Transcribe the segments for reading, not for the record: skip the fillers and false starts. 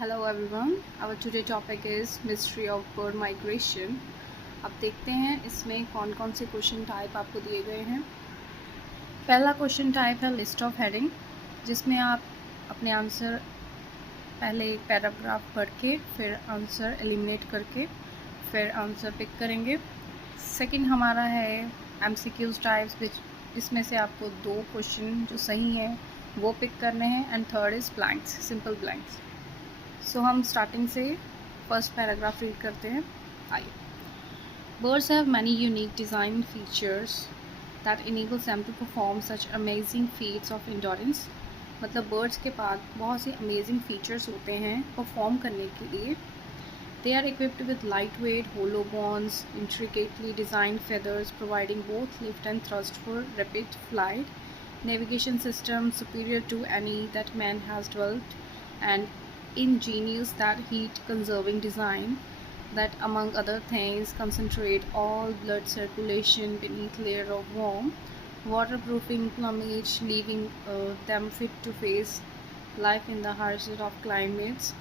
Hello everyone. Our today topic is mystery of bird migration. अब देखते हैं इसमें कौन कौन से क्वेश्चन टाइप आपको दिए गए हैं। पहला क्वेश्चन टाइप है लिस्ट ऑफ हेडिंग, जिसमें आप अपने आंसर पहले एक पैराग्राफ पढ़ के फिर आंसर एलिमिनेट करके फिर आंसर पिक करेंगे। सेकंड हमारा है एमसीक्यूज टाइप्स, जिसमें से आपको दो क्वेश्चन जो सही हैं वो पिक करने हैं। And third is blanks, simple blanks. So हम स्टार्टिंग से फर्स्ट पैराग्राफ रीड करते हैं। आइए। Birds have many unique design features that enables them to perform such amazing feats of endurance. मतलब बर्ड्स के पास बहुत सी अमेजिंग फीचर्स होते हैं परफॉर्म करने के लिए। They are equipped with lightweight hollow bones, intricately designed feathers providing both lift and thrust for rapid flight, navigation system superior to any that man has developed, and ingenious that heat conserving design that among other things concentrate all blood circulation beneath layer of warm waterproofing plumage, leaving them fit to face life in the harshest of climates.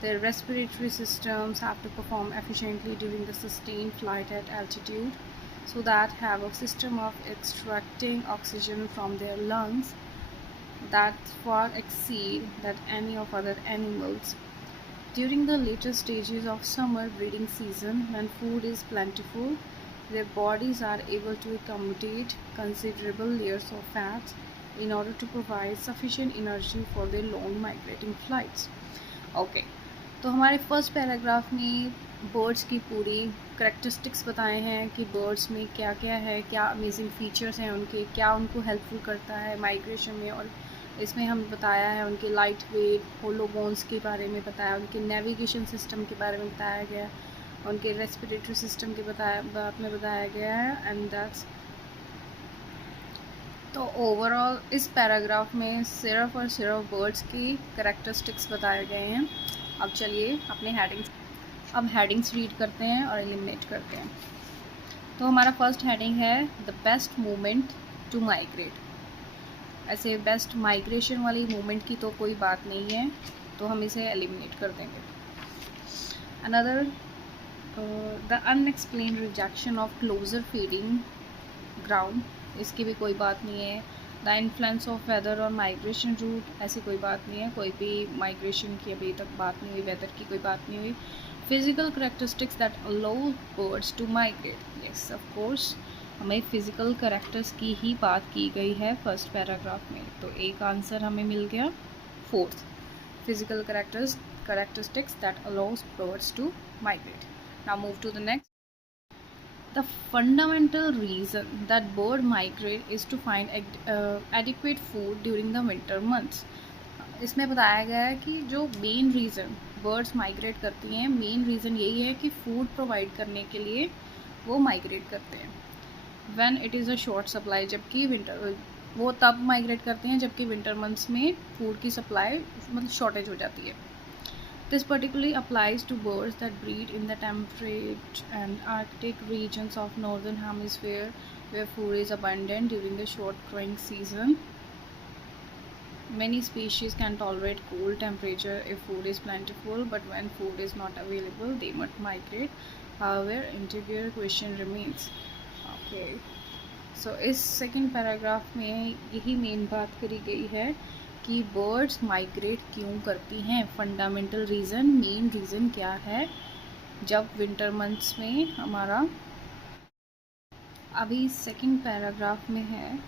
Their respiratory systems have to perform efficiently during the sustained flight at altitude, so that have a system of extracting oxygen from their lungs that far exceed that any of other animals. During the later stages of summer breeding season, when food is plentiful, their bodies are able to accommodate considerable layers of fats in order to provide sufficient energy for their long migrating flights. Okay, तो हमारे first paragraph में birds की पूरी characteristics बताए हैं कि birds में क्या क्या है, क्या अमेजिंग फीचर्स हैं उनके, क्या उनको हेल्पफुल करता है माइग्रेशन में। और इसमें हम बताया है उनके लाइट वेट होलो बोन्स के बारे में बताया, उनके नेविगेशन सिस्टम के बारे में बताया गया, उनके रेस्पिरेटरी सिस्टम के बात में बताया गया है। एंड दैट्स तो ओवरऑल इस पैराग्राफ में सिर्फ और सिर्फ बर्ड्स की करेक्टरिस्टिक्स बताए गए हैं। अब चलिए अपने हेडिंग्स रीड करते हैं और एलिमिनेट करते हैं। तो हमारा फर्स्ट हेडिंग है the best moment to migrate. ऐसे बेस्ट माइग्रेशन वाली मोमेंट की तो कोई बात नहीं है, तो हम इसे एलिमिनेट कर देंगे। Another the unexplained rejection of closer feeding ground, इसकी भी कोई बात नहीं है। द इन्फ्लुएंस ऑफ वेदर और माइग्रेशन रूट, ऐसी कोई बात नहीं है, कोई भी माइग्रेशन की अभी तक बात नहीं हुई, वेदर की कोई बात नहीं हुई। Physical characteristics that allow birds to migrate, yes of course हमें फिजिकल करेक्टर्स की ही बात की गई है फर्स्ट पैराग्राफ में, तो एक आंसर हमें मिल गया। Fourth, physical characteristics that allows birds to migrate. Now move to the next. The fundamental reason that birds migrate is to find adequate food during the winter months. इसमें बताया गया है कि जो मेन रीज़न बर्ड्स माइग्रेट करती हैं, main reason यही है कि फूड प्रोवाइड करने के लिए वो माइग्रेट करते हैं। When it is a short supply, जबकि विंटर वो तब माइग्रेट करते हैं जबकि विंटर मंथ्स में फूड की सप्लाई मतलब शॉर्टेज हो जाती है। This particularly applies to birds that breed in the temperate and Arctic regions of northern hemisphere, where food is abundant during the short growing season. Many species can tolerate cold temperature if food is plentiful, but when food is not available, they must migrate. However, interior question remains. Okay. So इस second paragraph में यही main बात करी गई है कि birds migrate क्यों करती हैं, फंडामेंटल रीज़न, मेन रीज़न क्या है जब विंटर मंथ्स में हमारा। अभी सेकंड पैराग्राफ में है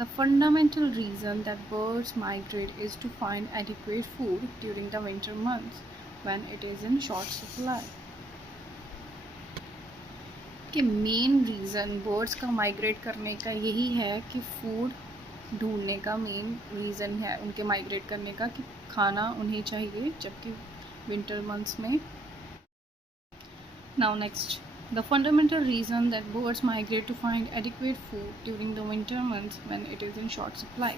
the fundamental reason that birds migrate is to find adequate food during the winter months when it is in short supply. कि मेन रीज़न बर्ड्स का माइग्रेट करने का यही है कि फूड ढूंढने का मेन रीज़न है उनके माइग्रेट करने का, कि खाना उन्हें चाहिए जबकि विंटर मंथ्स में। Now next, the fundamental reason that birds migrate to find adequate food during the winter months when it is in short supply.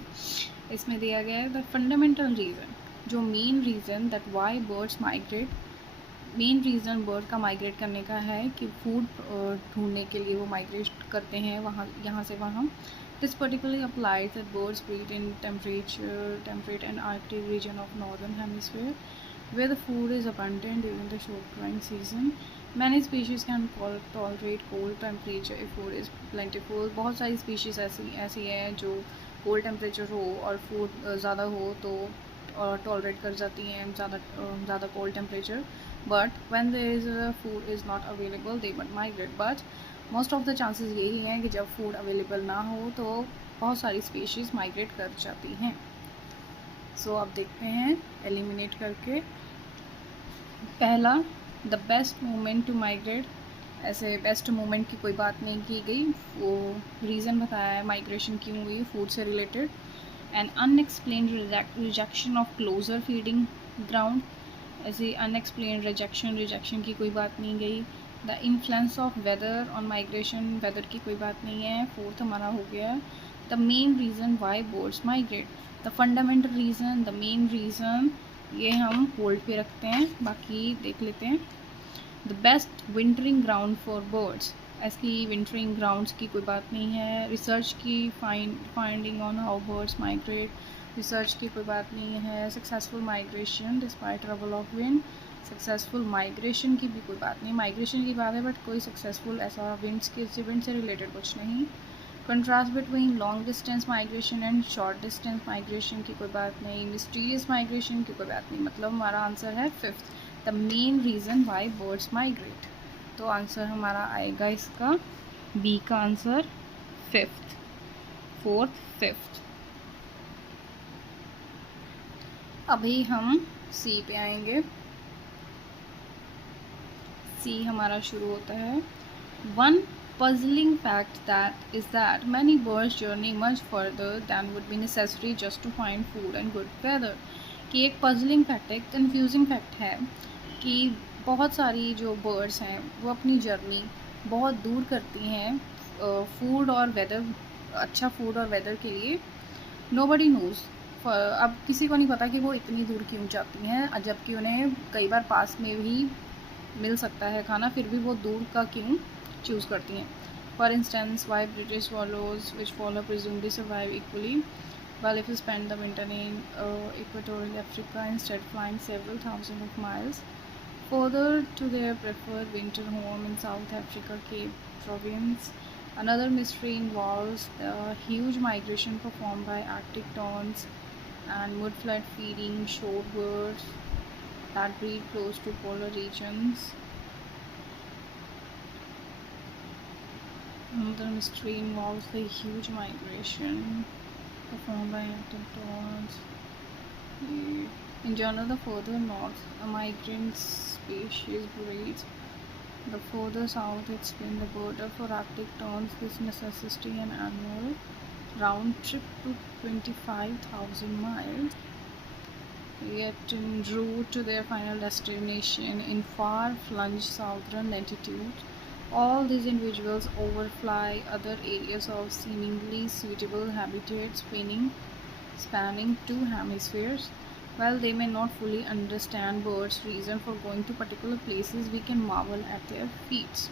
इसमें दिया गया है द फंडामेंटल रीज़न, जो main reason that why birds migrate, main reason bird का migrate करने का है कि फूड ढूंढने के लिए वो माइग्रेट करते हैं यहाँ से वहाँ। This particularly applies that birds breed in temperate and Arctic region of northern hemisphere, where the food is abundant during the short growing season. Many species can tolerate cold temperature if food is plentiful. बहुत सारी species ऐसी हैं जो cold temperature हो और food ज़्यादा हो तो tolerate कर जाती हैं ज़्यादा cold temperature. But when there is a food is not available, they would migrate. But most of the chances यही हैं कि जब food available ना हो तो बहुत सारी species migrate कर जाती हैं. So अब देखते हैं eliminate करके. पहला, the best moment to migrate. ऐसे बेस्ट मोमेंट की कोई बात नहीं की गई, वो रीज़न बताया है माइग्रेशन क्यों हुई फूड से related. And unexplained rejection of closer feeding ground. ऐसे अनएक्सप्लेन्ड रिजेक्शन की कोई बात नहीं गई. The influence of weather on migration, weather की कोई बात नहीं है. फोर्थ हमारा हो गया the main reason why birds migrate. The fundamental reason, the main reason, ये हम होल्ड पे रखते हैं, बाकी देख लेते हैं. The best wintering ground for birds. ऐसी विंटरिंग ग्राउंड्स की कोई बात नहीं है. रिसर्च की finding on how birds migrate, research की कोई बात नहीं है. Successful migration despite trouble of wind, successful migration की भी कोई बात नहीं. माइग्रेशन की बात है बट कोई सक्सेसफुल ऐसा विंड से रिलेटेड कुछ नहीं. Contrast between long distance migration and short distance migration की कोई बात नहीं. मिस्टीरियस माइग्रेशन की कोई बात नहीं. मतलब हमारा आंसर है fifth, the main reason why birds migrate. तो आंसर हमारा आएगा इसका बी का आंसर फिफ्थ, फोर्थ फिफ्थ. अभी हम सी पे आएंगे. सी हमारा शुरू होता है. One puzzling fact that is that many birds journey much further than would be necessary just to find food and good weather. कि एक puzzling fact है, confusing fact है कि बहुत सारी जो birds हैं वो अपनी जर्नी बहुत दूर करती हैं फूड और वेदर, अच्छा फूड और वेदर के लिए. nobody knows. अब किसी को नहीं पता कि वो इतनी दूर क्यों जाती हैं, जबकि उन्हें कई बार पास में भी मिल सकता है खाना, फिर भी वो दूर का क्यों चूज़ करती हैं. For instance, why British swallows which follow presumably survive equally well if you spend the winter in equatorial Africa instead flying several thousand of miles further to their preferred winter home in South Africa Cape Province. Another mystery involves the huge migration performed by Arctic terns and mudflat feeding shorebirds that breed close to polar regions. Another mystery involves the huge migration performed by Arctic terns. In general, the further north a migrant species breeds, the further south it spins. The border for Arctic terns, this necessity an annual round trip to 25,000 miles, yet en route to their final destination in far-flung southern latitudes. All these individuals overfly other areas of seemingly suitable habitats spanning two hemispheres. While they may not fully understand birds' reason for going to particular places, we can marvel at their feats.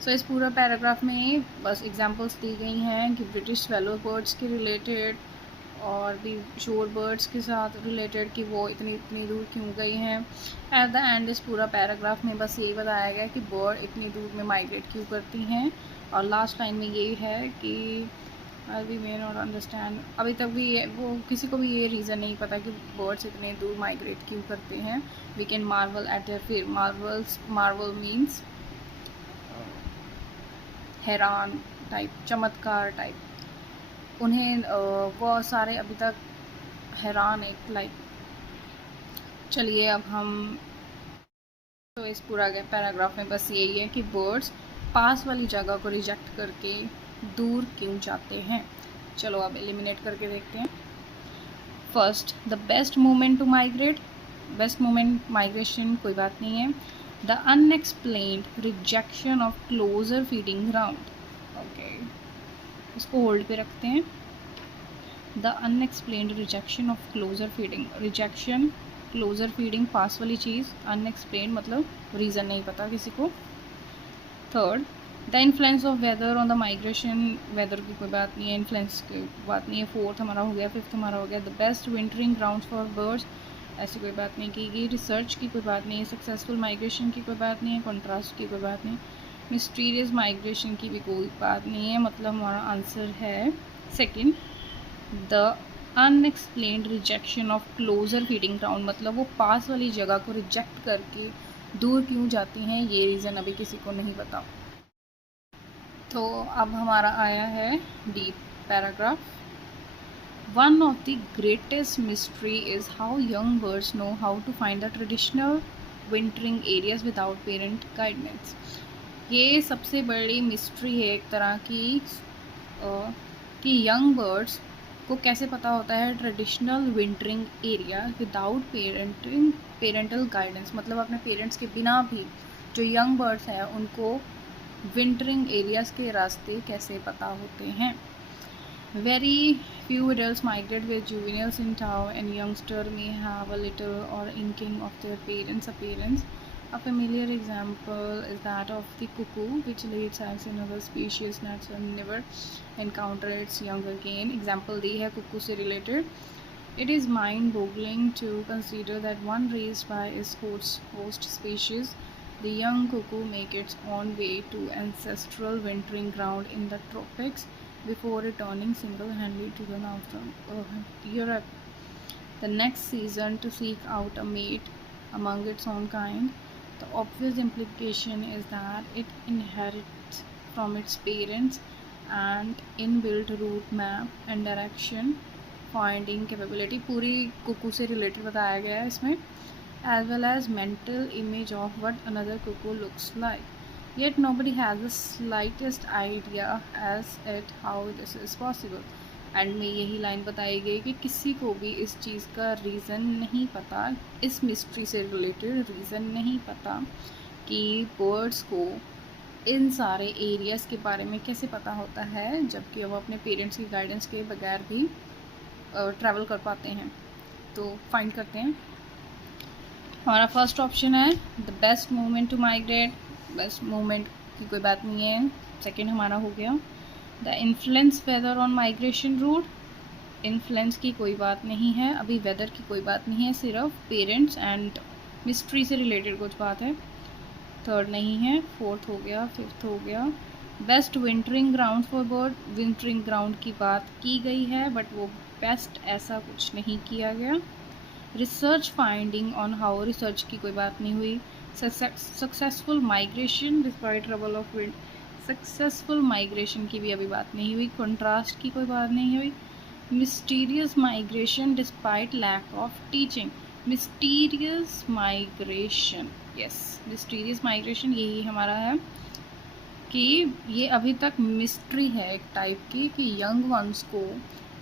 So इस पूरा paragraph में बस examples दी गई हैं कि British swallow birds के related और भी शोर बर्ड्स के साथ रिलेटेड कि वो इतनी दूर क्यों गई हैं. एट द एंड इस पूरा पैराग्राफ में बस यही बताया गया कि बर्ड इतनी दूर में माइग्रेट क्यों करती हैं. और लास्ट लाइन में यही है कि वी मे नॉट अंडरस्टैंड, अभी तक भी वो किसी को भी ये रीज़न नहीं पता कि बर्ड्स इतने दूर माइग्रेट क्यों करते हैं. We can marvel at their feat. Marvel means हैरान टाइप, चमत्कार टाइप. उन्हें वो सारे अभी तक हैरान एक लाइक. चलिए अब हम, तो इस पूरा पैराग्राफ में बस यही है कि बर्ड्स पास वाली जगह को रिजेक्ट करके दूर क्यों जाते हैं. चलो अब एलिमिनेट करके देखते हैं. First, the best moment to migrate. Best moment migration कोई बात नहीं है. The unexplained rejection of closer feeding ground. Okay, इसको होल्ड पे रखते हैं. The unexplained rejection of closer feeding. Rejection, closer feeding, पास वाली चीज़. अनएक्सप्लेन्ड मतलब रीज़न नहीं पता किसी को. Third, the influence of weather on the migration. Weather की कोई बात नहीं है, इन्फ्लुएंस की बात नहीं है. फोर्थ हमारा हो गया. फिफ्थ हमारा हो गया the best wintering ground for birds. ऐसी कोई बात नहीं की गई। रिसर्च की कोई बात नहीं है, सक्सेसफुल माइग्रेशन की कोई बात नहीं है, कॉन्ट्रास्ट की कोई बात नहीं, मिस्टीरियस माइग्रेशन की भी कोई बात नहीं है। मतलब हमारा आंसर है second, the unexplained rejection of closer feeding ground. मतलब वो पास वाली जगह को रिजेक्ट करके दूर क्यों जाती हैं, ये रीज़न अभी किसी को नहीं पता। तो अब हमारा आया है D paragraph. One of the greatest mystery is how young birds know how to find the traditional wintering areas without parent guidance. ये सबसे बड़ी मिस्ट्री है एक तरह की कि यंग बर्ड्स को कैसे पता होता है traditional wintering area without parental guidance. मतलब अपने पेरेंट्स के बिना भी जो यंग बर्ड्स हैं उनको विंटरिंग एरियाज़ के रास्ते कैसे पता होते हैं। Very few adults migrate with juveniles in tow, and youngster may have a little or inkling of their parents' appearance. A familiar example is that of the cuckoo, which lays eggs in other species nests and never encounter its young again. Example दी है cuckoo से related. It is mind-boggling to consider that one raised by its host species, the young cuckoo make its own way to ancestral wintering ground in the tropics before returning single-handedly to the northern Europe the next season to seek out a mate among its own kind. The obvious implication is that it inherits from its parents and inbuilt route map and direction finding capability. पूरी कुकू से related बताया गया है इसमें, as well as mental image of what another cuckoo looks like. Yet nobody has the slightest idea as at how this is possible. And में यही line बताई गई कि किसी को भी इस चीज़ का रीज़न नहीं पता, इस मिस्ट्री से रिलेटेड रीज़न नहीं पता कि बर्ड्स को इन सारे एरियाज़ के बारे में कैसे पता होता है, जबकि वो अपने पेरेंट्स की गाइडेंस के बगैर भी ट्रैवल कर पाते हैं। तो फाइंड करते हैं। हमारा फर्स्ट ऑप्शन है the best movement to migrate. Best movement की कोई बात नहीं है। सेकंड हमारा हो गया the influence weather on migration route. Influence की कोई बात नहीं है, अभी वेदर की कोई बात नहीं है, सिर्फ पेरेंट्स एंड मिस्ट्री से रिलेटेड कुछ बात है। थर्ड नहीं है। फोर्थ हो गया। फिफ्थ हो गया best wintering ground for bird. Wintering ground की बात की गई है बट वो बेस्ट ऐसा कुछ नहीं किया गया। Research finding on how, research की कोई बात नहीं हुई। Successful migration despite trouble of wind, successful migration की भी अभी बात नहीं हुई। कंट्रास्ट की कोई बात नहीं हुई। Mysterious migration despite lack of teaching, mysterious migration, yes mysterious migration यही हमारा है कि ये अभी तक मिस्ट्री है एक टाइप की कि यंग वंस को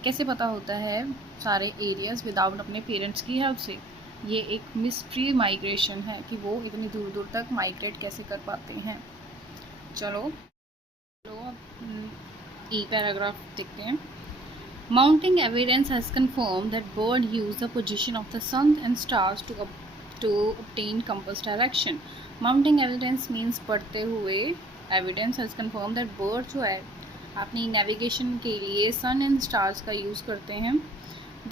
कैसे पता होता है सारे एरियाज़ विदाउट अपने पेरेंट्स की हेल्प से। ये एक मिस्ट्री माइग्रेशन है कि वो इतनी दूर दूर तक माइग्रेट कैसे कर पाते हैं। चलो ई पैराग्राफ देखते हैं। Mounting evidence has confirm that bird use the position of the sun and stars to obtain compass direction. Mounting evidence means बढ़ते हुए evidence has confirm that bird जो है अपनी नेविगेशन के लिए सन एंड स्टार्स का यूज़ करते हैं।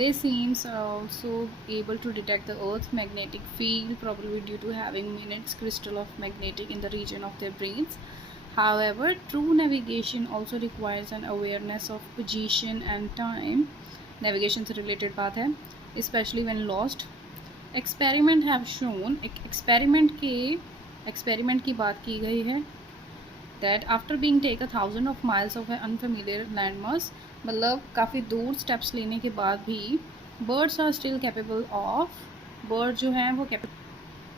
They seems are also able to detect the Earth's magnetic field, probably due to having minutes crystal of magnetic in the region of their brains. However, true navigation also requires an awareness of position and time. Navigation से related बात है, especially when lost. Experiment have shown, experiment की बात की गई है that after being taken thousands of miles of an unfamiliar landmass, मतलब काफ़ी दूर स्टेप्स लेने के बाद भी birds are still capable of, bird जो हैं वो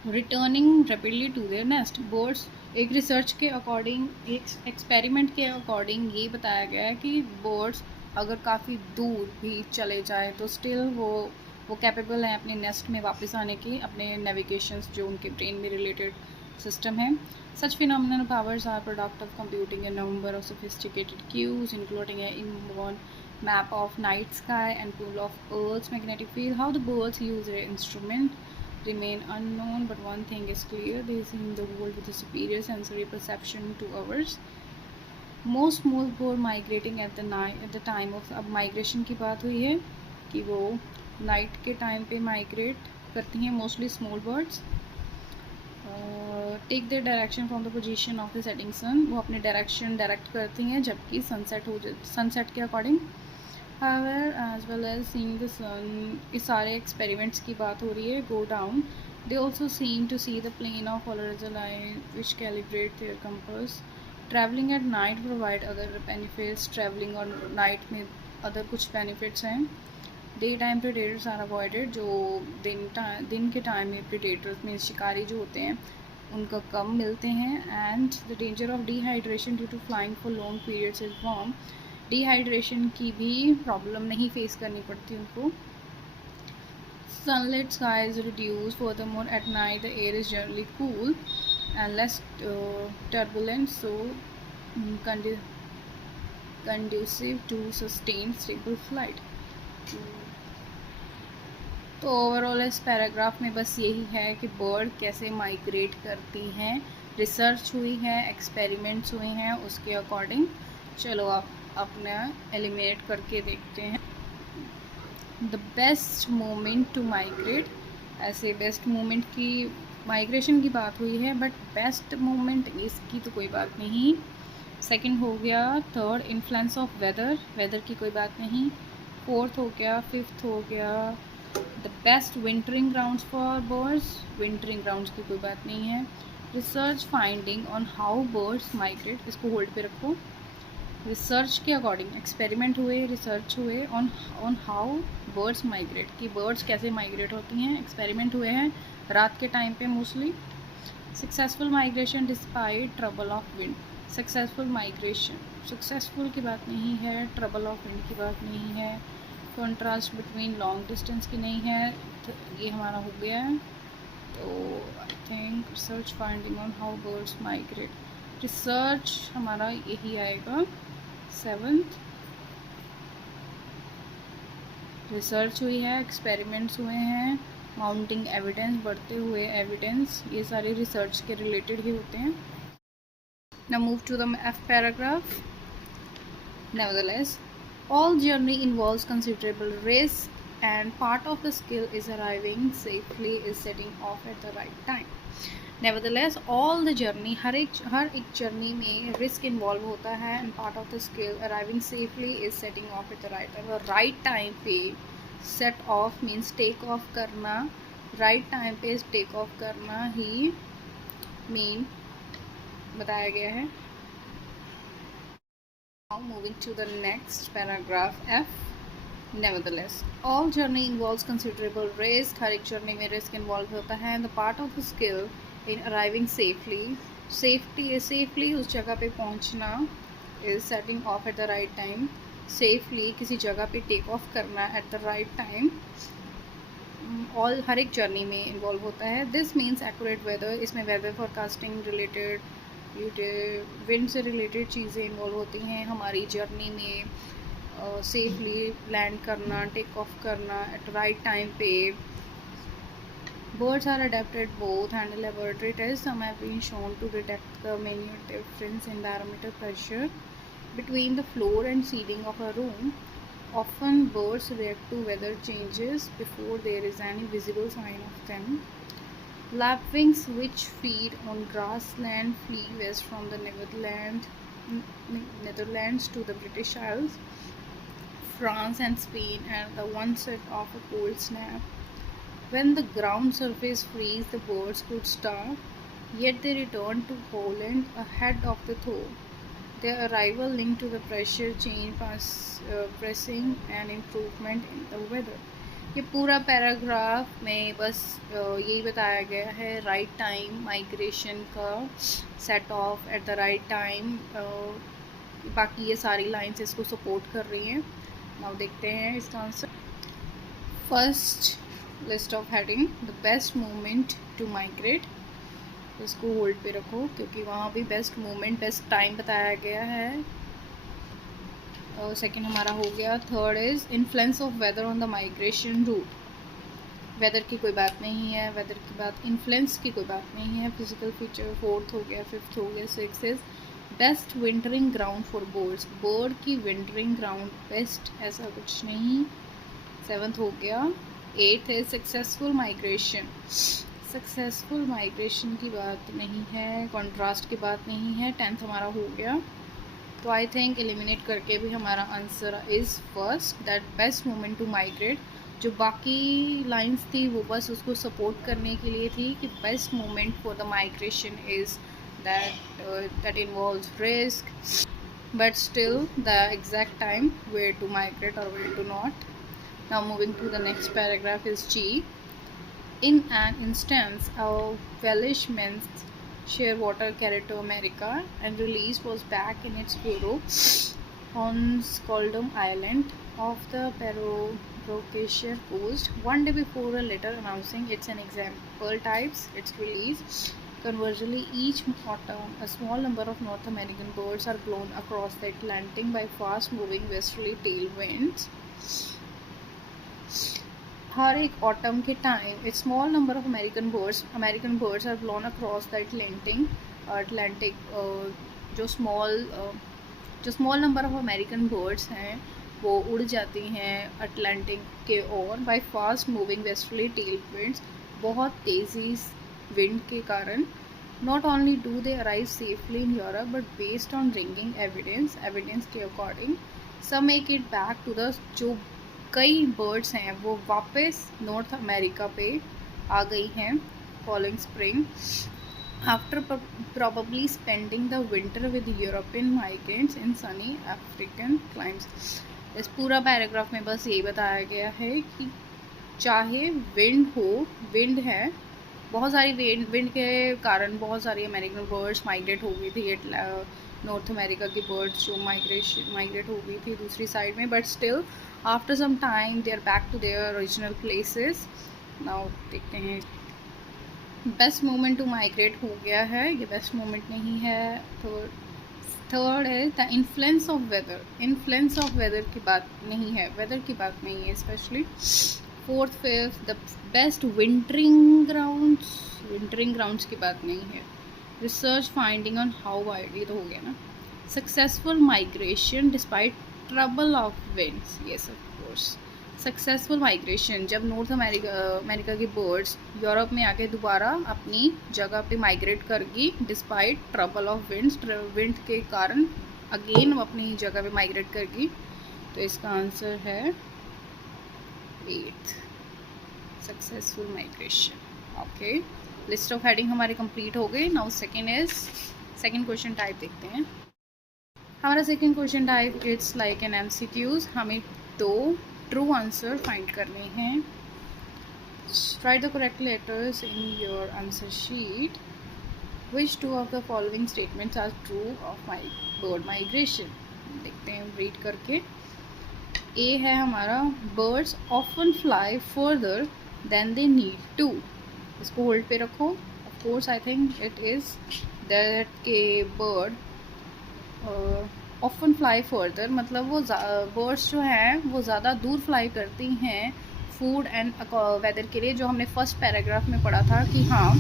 returning rapidly to their nest. Birds एक रिसर्च के अकॉर्डिंग, एक एक्सपेरिमेंट के अकॉर्डिंग ये बताया गया है कि बर्ड्स अगर काफ़ी दूर भी चले जाए तो स्टिल वो कैपेबल हैं अपने नेस्ट में वापस आने की, अपने नेविगेशंस जो उनके ब्रेन में रिलेटेड system है। Such phenomenal powers are product of computing a number of sophisticated cues, including an inborn map of night sky and pool of Earth's magnetic field. How the birds use their instrument remain unknown, but one thing is clear: they see the world with a superior sensory perception to ours. Most small bird migrating at the time of, अब migration की बात हुई है कि वो night के time पे migrate करती हैं mostly small birds. Take the direction from the position of the setting sun, वो अपने डायरेक्शन डायरेक्ट करती हैं जबकि सनसेट के according. However as well as seeing the sun, इस सारे एक्सपेरिमेंट्स की बात हो रही है। Go down, they also seem to see the plane of horizontal line which calibrate their compass. Travelling at night provide other benefits, travelling और night में other कुछ बेनिफिट्स हैं। Day time predators are avoided, जो दिन के time में predators में शिकारी जो होते हैं उनको कम मिलते हैं। And the danger of dehydration due to flying for long periods is warm, dehydration की भी प्रॉब्लम नहीं फेस करनी पड़ती उनको। Sunlight sky is reduce, furthermore at night the air is generally cool and less turbulent, so conducive to sustained stable flight। तो overall इस paragraph में बस यही है कि बर्ड कैसे माइग्रेट करती हैं, रिसर्च हुई है, एक्सपेरिमेंट्स हुए हैं, उसके अकॉर्डिंग। चलो आप अपना एलिमिनेट करके देखते हैं। The best moment to migrate, ऐसे बेस्ट मोमेंट की माइग्रेशन की बात हुई है, बट बेस्ट मोमेंट इसकी तो कोई बात नहीं। सेकंड हो गया। Third, influence of weather, weather की कोई बात नहीं। फोर्थ हो गया। फिफ्थ हो गया the best wintering grounds for birds, wintering grounds की कोई बात नहीं है। Research finding on how birds migrate, इसको होल्ड पे रखो। रिसर्च के अकॉर्डिंग एक्सपेरिमेंट हुए, रिसर्च हुए ऑन हाउ बर्ड्स माइग्रेट, कि बर्ड्स कैसे माइग्रेट होती हैं, एक्सपेरिमेंट हुए हैं रात के टाइम पे mostly. Successful migration despite trouble of wind, successful migration, successful की बात नहीं है, ट्रबल ऑफ विंड की बात नहीं है, कंट्रास्ट बिटवीन लॉन्ग डिस्टेंस की नहीं है। तो ये हमारा हो गया है। तो I think research finding on how birds migrate, research हमारा यही आएगा। सेवंथ, रिसर्च हुई है, एक्सपेरिमेंट्स हुए हैं, माउंटिंग एविडेंस, बढ़ते हुए एविडेंस, ये सारे रिसर्च के रिलेटेड ही होते हैं। Now move to the F paragraph. Nevertheless, all journey involves considerable risk, and part of the skill is arriving safely is setting off at the right time. Nevertheless, all the journey, हर एक journey में risk involve होता है, and part of the skill arriving safely is setting off at the right time. Right time पे set off means take off करना, right time पे take off करना ही मीन बताया गया है। Now moving to the next paragraph F. Nevertheless, all journey involves considerable risk, हर एक journey में रिस्क इन्वॉल्व होता है, and the part of the skill in arriving safely, safely उस जगह पे पहुंचना is setting off at the right time, safely किसी जगह पे टेक ऑफ करना at the right time, all हर एक जर्नी में इन्वॉल्व होता है। दिस मीन्स एक्यूरेट वेदर, इसमें वेदर फोरकास्टिंग रिलेटेड, विंड से रिलेटेड चीज़ें इन्वॉल्व होती हैं हमारी जर्नी में। सेफली लैंड करना, टेक ऑफ करना एट राइट टाइम पे। Birds are adapted both and laboratory tests some have been shown to detect the minute difference in barometer pressure between the floor and ceiling of a room. Often birds react to weather changes before there is any visible sign of them. Lapwings, which feed on grassland, flee west from the Netherlands to the British Isles, France and Spain at the onset of a cold snap. When the ground surface freezes, the birds could starve, yet they return to Holland ahead of the thaw. Their arrival linked to the pressure change, pressing an improvement in the weather. ये पूरा paragraph में बस यही बताया गया है, right time migration का, set of at the right time. बाकी ये सारी लाइन्स इसको सपोर्ट कर रही हैं। नाउ देखते हैं इसका answer. First list of heading, the best moment to migrate, इसको होल्ड पे रखो क्योंकि वहाँ भी बेस्ट मोमेंट, बेस्ट टाइम बताया गया है। और सेकेंड हमारा हो गया। Third is influence of weather on the migration route, weather की कोई बात नहीं है, वेदर की बात, इन्फ्लुएंस की कोई बात नहीं है, फिजिकल फीचर। फोर्थ हो गया। फिफ्थ हो गया। Six is best wintering ground for birds, bird की विंटरिंग ग्राउंड बेस्ट ऐसा कुछ नहीं। सेवन्थ हो गया 8 है सक्सेसफुल माइग्रेशन। सक्सेसफुल माइग्रेशन की बात नहीं है, कॉन्ट्रास्ट की बात नहीं है। 10th हमारा हो गया, तो आई थिंक एलिमिनेट करके भी हमारा answer is first, that best moment to migrate. जो बाकी लाइंस थी वो बस उसको सपोर्ट करने के लिए थी कि best moment for the migration is that involves risk, but still the exact time where to migrate or where to not. Now moving to the next paragraph is G. In an instance, a Welsh men's shearwater carried to America and release was back in its burrow on Scoldom Island off the Berkshire coast one day before a letter announcing its an example types its release. Conversely, each autumn, a small number of North American birds are blown across the Atlantic by fast-moving westerly tailwinds. हर एक autumn के time it small number of American birds are blown across the Atlantic. जो small number of American birds हैं वो उड़ जाती हैं Atlantic के ओर by fast moving westerly tailwinds, बहुत तेज़ी विंड के कारण। Not only do they arrive safely in Europe but based on ringing evidence के according some make it back to the. जो कई बर्ड्स हैं वो वापस नॉर्थ अमेरिका पे आ गई हैं following spring after probably spending the winter with European migrants in Sunny African climbs. इस पूरा पैराग्राफ में बस यही बताया गया है कि चाहे विंड है, बहुत सारी विंड के कारण बहुत सारी अमेरिकन बर्ड्स माइग्रेट हो गई थी, नॉर्थ अमेरिका की बर्ड्स जो माइग्रेट हो गई थी दूसरी साइड में, but still after some time they are back to their original places. Now देखते हैं बेस्ट मोमेंट टू माइग्रेट हो गया है, ये बेस्ट मोमेंट नहीं है। थर्ड है द इन्फ्लुएंस ऑफ वेदर की बात नहीं है, वेदर की बात नहीं है specially. Fourth fifth the best wintering grounds की बात नहीं है। Research finding on how wide, ये तो हो गया ना। Successful migration despite trouble of winds, yes of course. Successful migration जब नॉर्थ अमेरिका की बर्ड्स यूरोप में आके दोबारा अपनी जगह पे माइग्रेट करगी डिस्पाइट ट्रबल ऑफ विंड के कारण अगेन वो अपनी जगह पे माइग्रेट करगी, तो इसका आंसर है 8th successful migration. Okay, list of heading हमारे कंप्लीट हो गए। नाउ सेकेंड क्वेश्चन टाइप देखते हैं। हमारा second question type it's like an MCQs। हमें दो ट्रू आंसर फाइंड करने हैं। Write the correct letters in your answer sheet. Which two of the following statements are true of bird migration. देखते हैं read करके। ए है हमारा birds often fly further than they need to. इसको hold पे रखो। Of course I think it is that के bird often fly further मतलब वो बर्ड्स जो हैं वो ज़्यादा दूर फ्लाई करती हैं फूड एंड वेदर के लिए, जो हमने फर्स्ट पैराग्राफ में पढ़ा था कि हाँ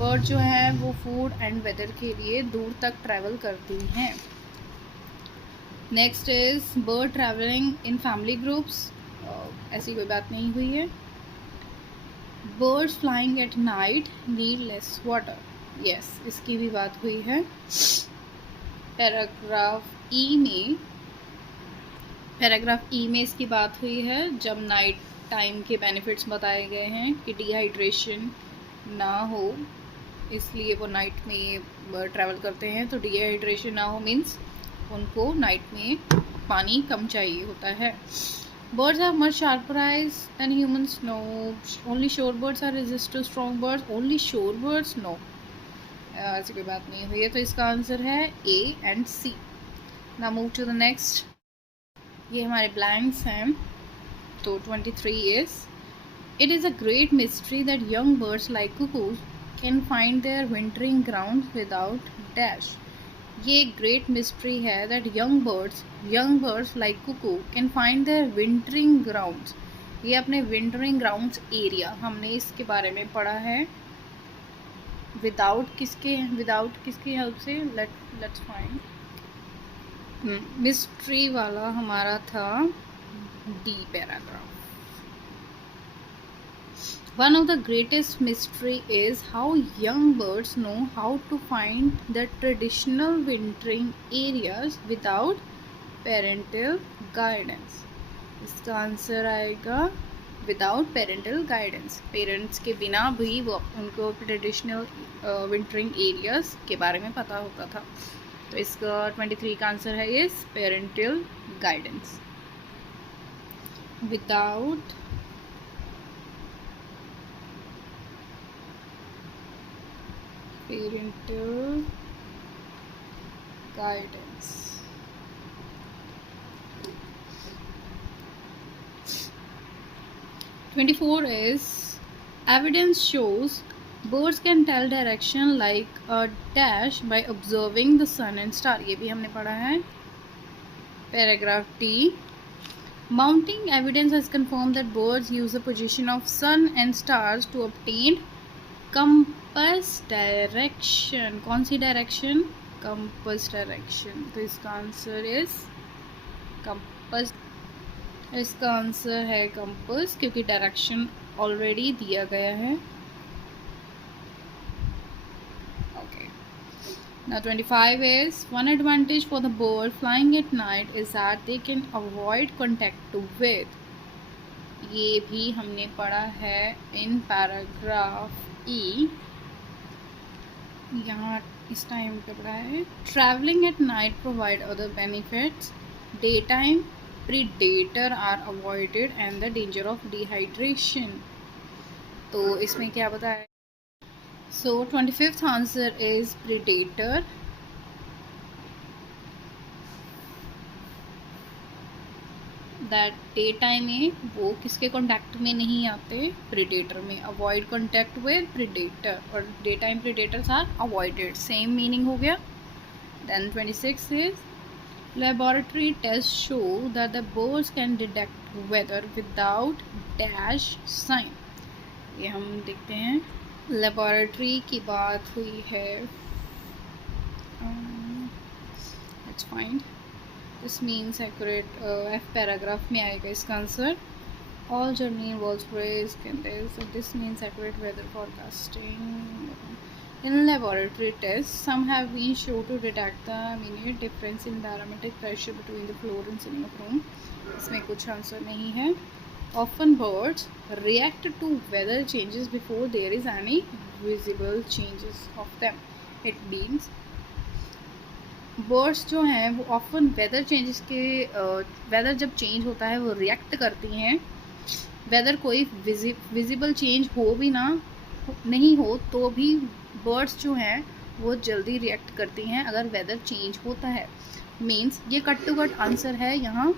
बर्ड जो हैं वो फूड एंड वेदर के लिए दूर तक ट्रैवल करती हैं। Next is bird travelling in family groups, ऐसी कोई बात नहीं हुई है। Birds flying at night need less water, yes इसकी भी बात हुई है। पैराग्राफ ई में इसकी बात हुई है जब नाइट टाइम के बेनिफिट्स बताए गए हैं कि डिहाइड्रेशन ना हो, इसलिए वो नाइट में ट्रैवल करते हैं। तो डिहाइड्रेशन ना हो मीन्स उनको नाइट में पानी कम चाहिए होता है। Birds have much sharper eyes than humans, no. Only shore birds are resist to strong birds, only shore birds, no ऐसी कोई बात नहीं हुई है। तो इसका आंसर है A and C। Now move to the next. ये हमारे ब्लैंक्स हैं। तो 23 is it is a great mystery that young birds like cuckoos can find their wintering ground without dash. ये एक ग्रेट मिस्ट्री है that young birds like cuckoo can find their wintering grounds. ये अपने wintering grounds area हमने इसके बारे में पढ़ा है। विदाउट किसकी हेल्प से, लेट्स फाइंड। मिस्ट्री वाला हमारा था D paragraph. One of the greatest mystery is how young birds know how to find the traditional wintering areas without parental guidance. इसका आंसर आएगा विदाउट पेरेंटल गाइडेंस. पेरेंट्स के बिना भी वो उनको ट्रेडिशनल विंटरिंग एरियाज के बारे में पता होता था. तो इसका 23 का आंसर है इस parental guidance. Without parental guidance. "24 is evidence shows birds can tell direction like a dash by observing the sun and star." ये भी हमने पढ़ा है. Paragraph D. "Mounting evidence has confirmed that birds use the position of sun and stars to obtain compass direction." कौन सी direction? Compass direction. तो इसका answer is compass. इसका answer है कंपस क्योंकि डायरेक्शन ऑलरेडी दिया गया है. Okay. Now 25 is one advantage for the bird flying at night is that they can avoid contact with. ये भी हमने पढ़ा है इन पैराग्राफ ई. यहाँ इस टाइम पे पढ़ा है. Travelling at night provide other benefits. Day time predator are avoided and the danger of dehydration. तो इसमें क्या बताया? So 25th answer is predator. That day time में वो किसके कॉन्टैक्ट में नहीं आते? प्रीडेटर में. अवॉइड कॉन्टैक्ट विद प्रीडेटर और day time predators are avoided. Same meaning हो गया. Then 26 is laboratory test show that the birds can detect weather without dash sign. ये हम देखते हैं. लेबोरेटरी की बात हुई है. Let's find. This means accurate. F paragraph में आएगा इसका answer. All journey involves phrase can this means accurate weather forecasting. In laboratory tests, some have been shown to detect the minute difference in barometric pressure between the floor and ceiling of room. इसमें कुछ answer नहीं है. Often birds react to weather changes before there is any visible changes of them. It means birds जो हैं वो often weather changes के weather जब change होता है वो रिएक्ट करती हैं. वेदर कोई विजिबल चेंज हो भी ना नहीं हो तो भी बर्ड्स जो हैं वो जल्दी रिएक्ट करती हैं अगर वेदर चेंज होता है. मीन्स ये कट टू कट आंसर है यहाँ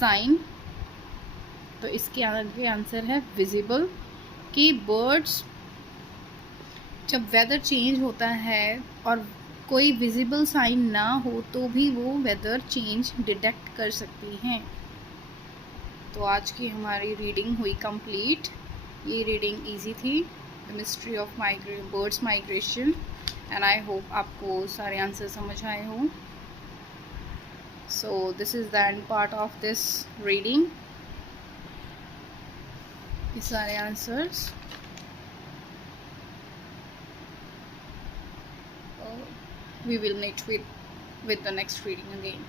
साइन. तो इसके आगे आंसर है विजिबल. कि बर्ड्स जब वेदर चेंज होता है और कोई विजिबल साइन ना हो तो भी वो वेदर चेंज डिटेक्ट कर सकती हैं. तो आज की हमारी रीडिंग हुई कंप्लीट. ये रीडिंग इजी थी. The mystery of birds migration. And I hope आपको सारे आंसर समझ आए हों. So this is the end part of this reading. ये सारे answers. We will meet with the next reading again.